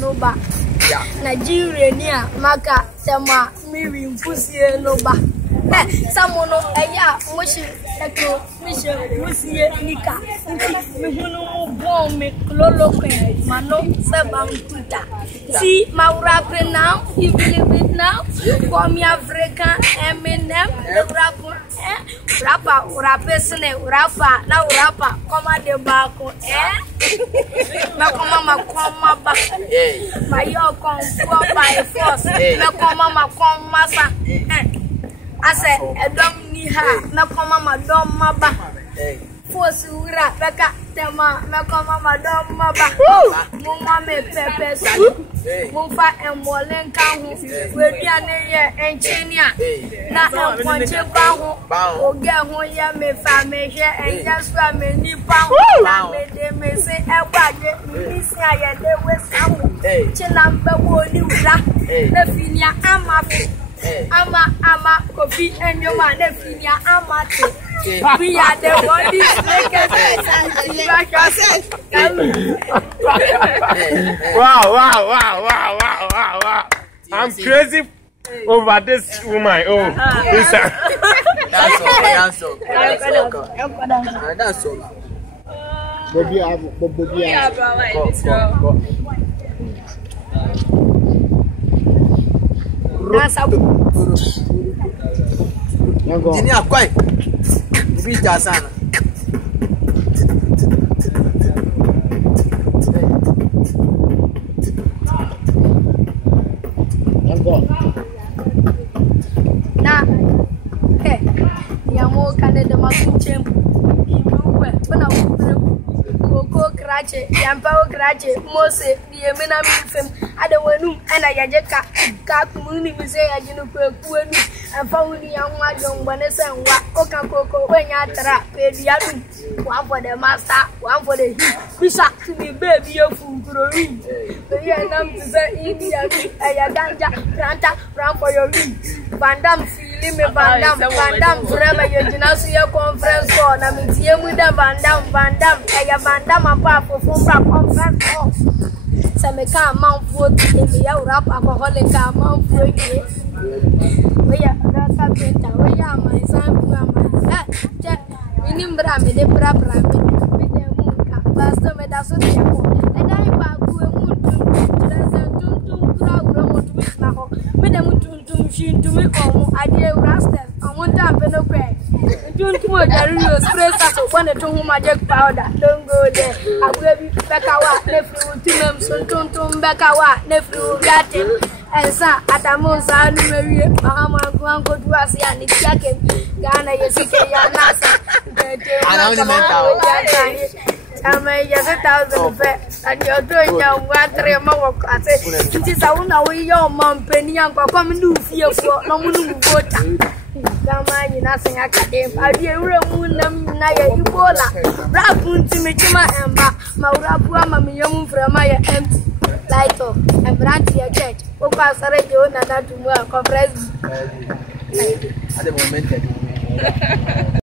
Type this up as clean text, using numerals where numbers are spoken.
Noba. Nigeria maka tema miri mfusie noba. Samono eya moshi eko mishi musie nika. Mihunu bon me klolo kwen mano seba mkuta. Si maura now, you believe it now? For me African Eminem, rapper sene rapper na rapper koma de bako me koma ba ma yo kon for by force me koma ma koma sa ase edom ni ha me koma ma dom ma ba force ura beka tema me koma ma dom ma ba mama me pepe su mumfa embolen kan hu weduane ye engineer na enponche ba hu oge hu ye me fa me hwe enja so me nipa hu na me de me se egbade mi si aye de we samu chinambe wo ni ura na finia ama kofi enyoma na finia ama te we are the bodies makers Wow. I'm crazy over this woman. Oh, listen. That's all. Bobby. Jini akwai. Vita sana. Na ya mo Canada makuchem ibuwe bana koko krache yampa krache mose yemina mifem ada wenu ana yajeka ka kumuni mise yajinu kwekuenu ampa wuni yanwa jongbane senwa oka koko wenya tra pediadu one for the master one for the bisa kini baby yofunkuro wi ya nam tse india ya ganja planta run for your wi bandam feeling me bandam forever you jinasu ya conference call na mitie mu da bandam ya bandam apa for conference call se me ka man foot e ya rap alcoholic ka man foot we ya rasa penta we ya my son ma je inimbra me de bra me de mu ka basta me da so de ko e dai ba ku e mu tum kura mo tu na ho me de mu tum shintu me ko mu ade rastas awon ta pe no kwe tum mo jari yo spray saso when to hu magic powder don't go there agwe bi beka wa ne fru tinam so tum beka wa ne fru gatin ensa atamo sa nu mewie mahama anko duasi ani tiake gana yesike ya nasa ama ya 1000 fe ani odo nya wa 3 ma wo ase nti sa una we yo mampeni anko kwa mnu fie fo no munu vota kama nyina sen akade adi ewure mu nam na ya ibola rap nti mechima emba maurapu ama miyemu frama ya empty light up and brand your church okwa sare je ona na tumu conference at the moment